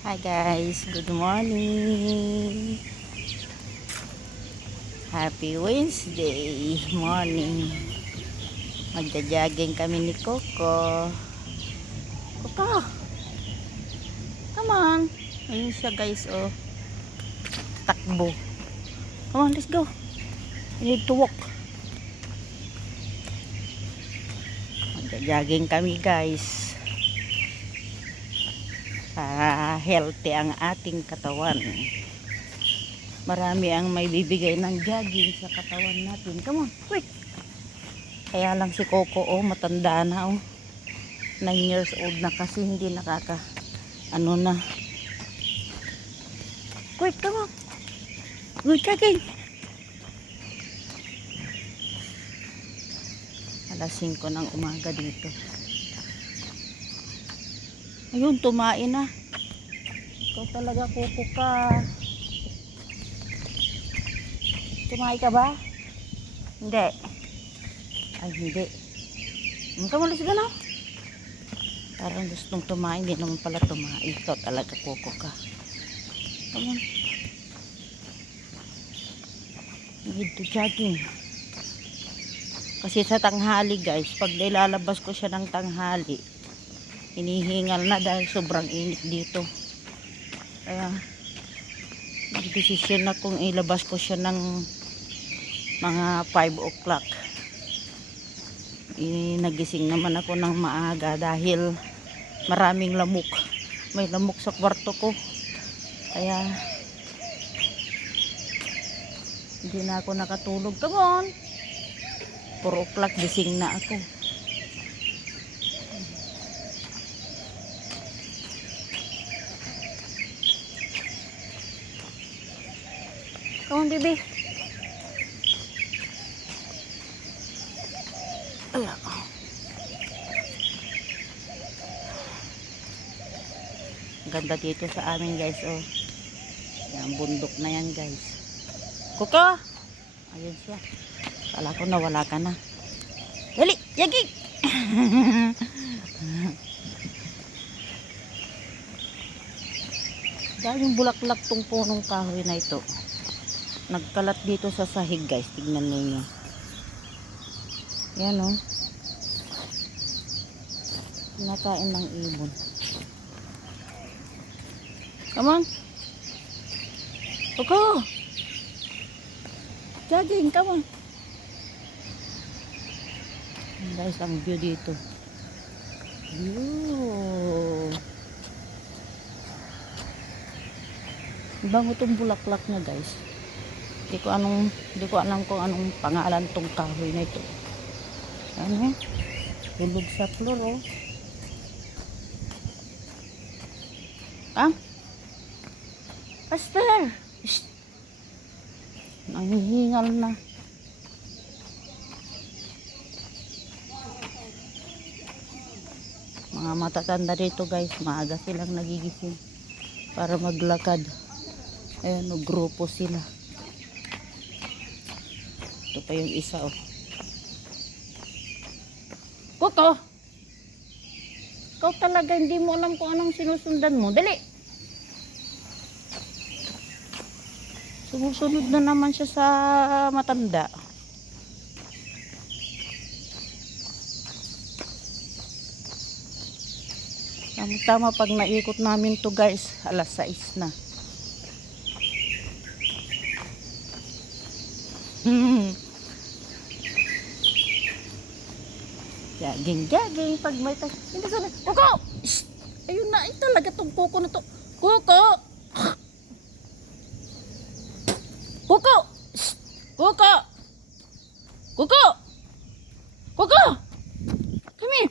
Hi guys, good morning. Happy Wednesday morning. Magja-jogging kami ni Coco. Coco, come on. Ayun siya guys, oh. Takbo. Come on, let's go. We need to walk. Magja-jogging kami guys. Para healthy ang ating katawan. Marami ang may bibigay ng jogging sa katawan natin. Come on, quick. Kaya lang si Coco, oh, matanda na, oh. 9 years old na kasi hindi nakaka ano na. Quick, come on. Go jogging. Alas 5 ng umaga dito. Ayun, tumain na. Ikaw talaga, Coco ka. Tumain ka ba? Hindi. Ay, hindi. Come on, let's go now. Parang gustong tumain, hindi naman pala tumain. Ikaw talaga, Coco ka. Come on. Need to jogging. Kasi sa tanghali guys, pag nilalabas ko siya ng tanghali, hinihingal na dahil sobrang init dito. Kaya, nagdesisyon na kung ilabas ko siya ng mga 5 o'clock. Nagising naman ako ng maaga dahil maraming lamok. May lamok sa kwarto ko. Kaya hindi na ako nakatulog. Come on. 4 o'clock gising na ako. Come on, baby. Ala. Ganda dito sa amin guys, oh. Yan, bundok na yan guys. Coco! Ayun siya. Kala ko nawala ka na. Dali! Yagi! Daming bulaklak tong punong kahoy na ito. Nagkalat dito sa sahig guys. Tignan ninyo. Yan, oh. Nakain ng ibon. Come on. Coco! Jogging, come on. Guys, ang view dito. View. Bango tong bulaklak na guys. Hindi ko alam kung anong pangalan tong kahoy na ito. Ano? Hulog sa floor, oh. Ah? Pastor! Shh! Nangihingal na. Mga matatanda dito guys, maaga silang nagigising para maglakad. Ayan, grupo sila. Ito pa yung isa, oh. Coco! Ikaw talaga hindi mo alam kung anong sinusundan mo. Dali! Sumusunod na naman siya sa matanda. Tama pag naikot namin to guys, alas 6 na. Jogging pag may hindi sana. Coco! Ayun na, ay talaga tong Coco na to. Coco! Coco! Coco! Coco! Coco! Come here!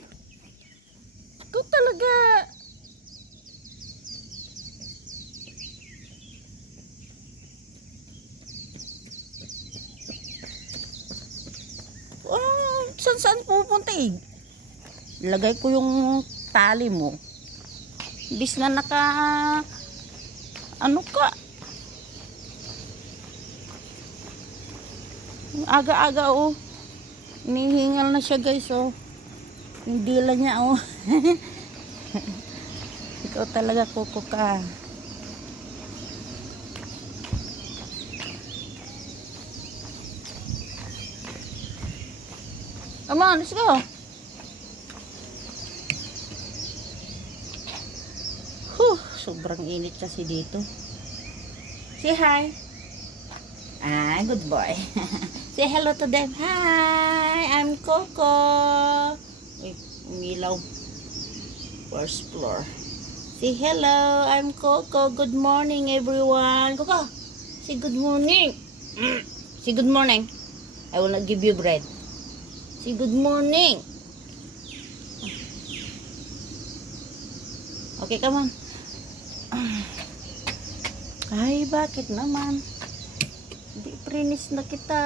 Ikaw talaga. Saan pupunta eh? Lagay ko yung tali mo. Bis na naka ano ka? Aga-aga, oh. Inihingal na siya guys, oh. Yung dila niya, oh. Ikaw Ikaw talaga kuko ka. Come on, let's go. Sobrang init kasi dito. Say hi. Good boy. Say hello to them. Hi, I'm Coco. Uy, umilaw. First floor. Say hello, I'm Coco. Good morning, everyone. Coco, say good morning. Say good morning. I will not give you bread. Say good morning. Okay, come on. Ay, bakit naman? Hindi prinis na kita.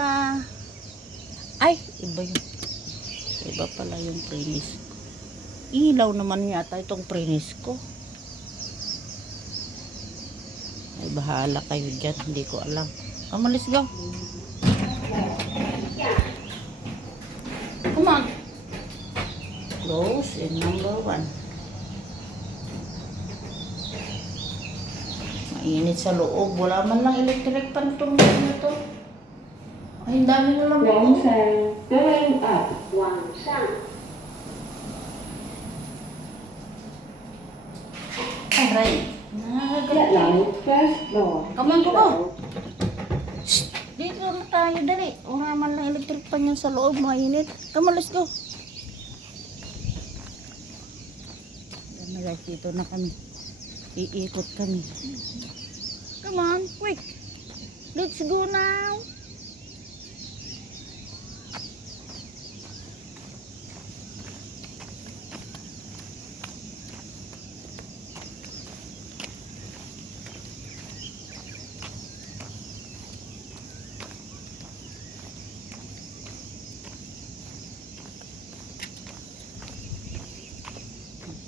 Ay, iba yun. Iba pala yung prinis ko. Ilaw naman yata itong prinis ko. Ay, bahala kayo dyan. Hindi ko alam. Come on, let's go. Come on. Close in number 1. Mainit sa loob. Wala man lang electric pan itong na to. Ay, ang dami na lang. Going up, 往上。 Aray. 一 Nagagalaki. 楼 first floor。 Come on, Coco. Shh! Dito na tayo, dali. Wala man lang electric pan yan sa loob. Mainit. Come on, let's go. Yan na guys, dito na kami. Iikot kami. Come on, quick. Let's go now.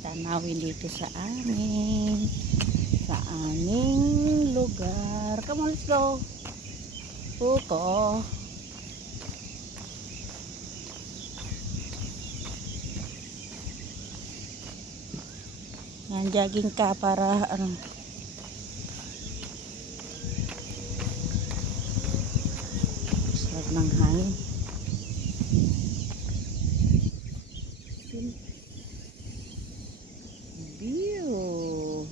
Tanawin dito sa aming lugar. Come on, let's go. Puko. Yan, jogging ka para ano. Sarap ng hangin. View.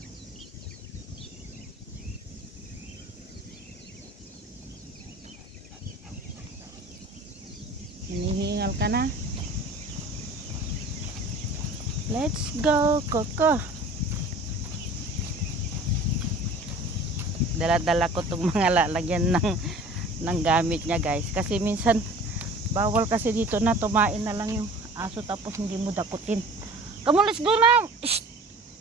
Hinihingal ka na. Let's go, Coco. Dala-dala ko itong mga lalagyan ng gamit niya guys. Kasi minsan bawal kasi dito na tumain na lang yung aso tapos hindi mo dakutin. Come on, let's go now. Shh!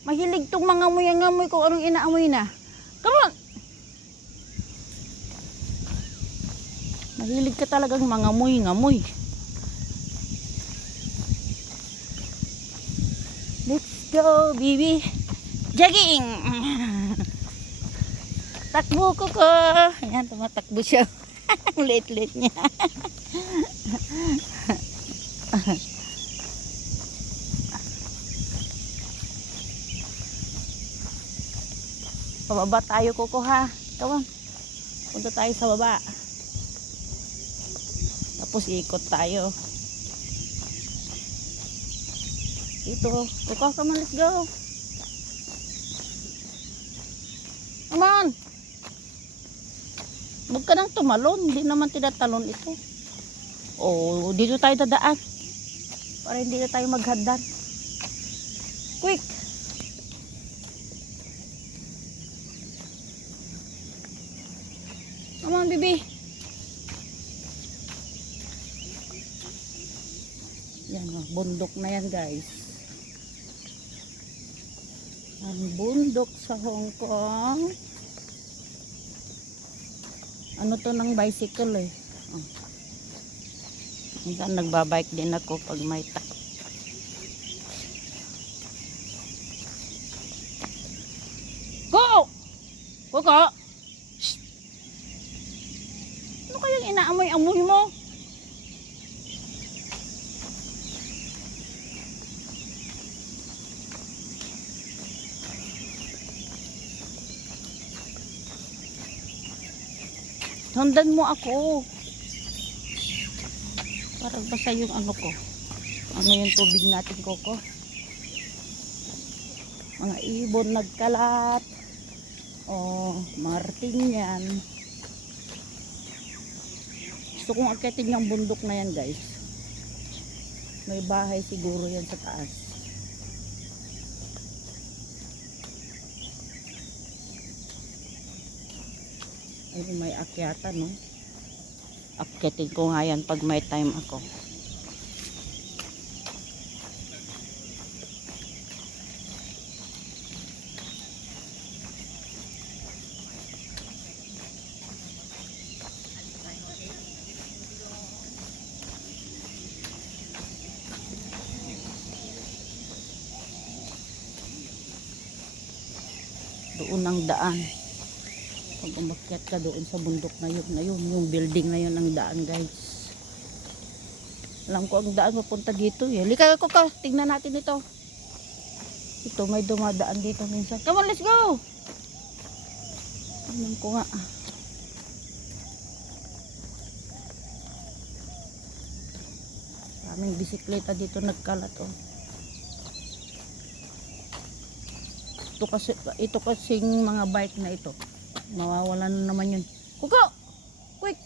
Mahilig tong mga amoy kung anong inaamoy na. Come on. Mahilig ka talagang mga ngamoy. Let's go, baby. Jogging. Takbo ko. Ayan, tumatakbo siya. Late niya. Pababa tayo, Coco, ha. Come on. Punta tayo sa baba. Tapos ikot tayo. Dito. Coco, come on, let's go. Come on. Huwag ka nang tumalon. Hindi naman tinatalon ito. Oh, dito tayo dadaan. Para hindi na tayo maghaddan. Quick. Come on, baby. Yan, bundok na yan, guys. Ang bundok sa Hong Kong. Ano to ng bicycle eh. Oh. Minsan nagbabike din ako pag may Go! Go! Ano kayang inaamoy-amoy mo? Sundan mo ako. Parang basa yung ano ko. Ano yung tubig natin, Coco? Mga ibon nagkalat. O, marting yan. Gusto kong akitin yung bundok na yan, guys. May bahay siguro yan sa taas. Ay, may akyatan, no? Akitin ko nga yan pag may time ako. Doon ang daan. Pag umakyat ka doon sa bundok na yun, yung building na yun ang daan, guys. Alam ko ang daan mapunta dito. Halika ko ka, tingnan natin ito. Ito, may dumadaan dito minsan. Come on, let's go! Tingnan ko nga. Daming bisikleta dito nagkalat, oh. Ito kasing mga bike na ito. Mawawala na naman yun. Kuko! Quick!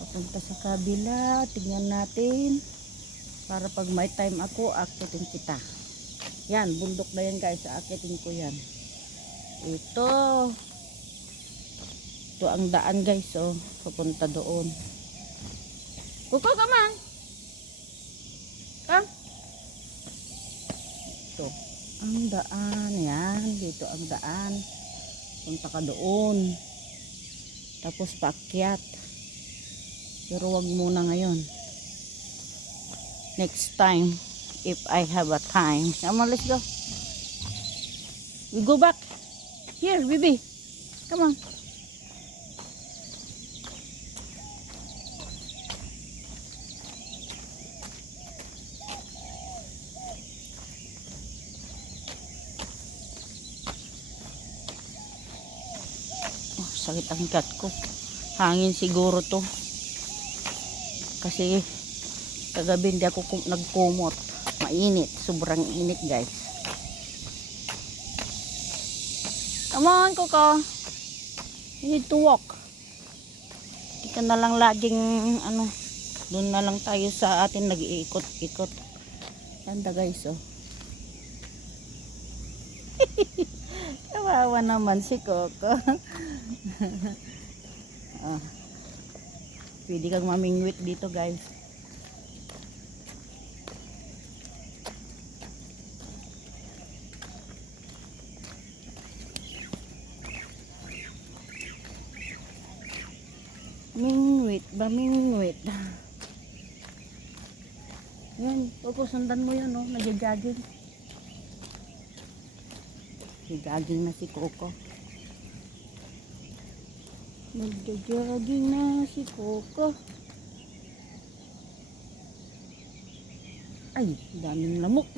Papunta sa kabila. Tingnan natin. Para pag may time ako, akitin kita. Yan, bundok na yan, guys. Akitin ko yan. Ito. Ito ang daan, guys. Oh, papunta doon. Kuko, come on! Come! Ito. Ang daan, yan, dito ang daan. Punta ka doon. Tapos paakyat. Pero wag muna ngayon. Next time, if I have a time. Come on, let's go. We go back. Here, baby. Come on. Sakit ang gat ko. Hangin siguro to. Kasi kagabi hindi ako nagkumot. Mainit. Sobrang init, guys. Come on, Coco. You need to walk. Hindi ka na lang laging ano. Doon na lang tayo sa atin nag-iikot-ikot. Ganda, guys, oh. Kawawa naman si Coco. Ah, pwede kang mamingwit dito, guys. Mingwit ba, mingwit. Yan, Coco, sundan mo yan, oh. Nag-jogging. Nag-jogging na si Coco. Nag-jogging na si Coco. Ay, daming lamok.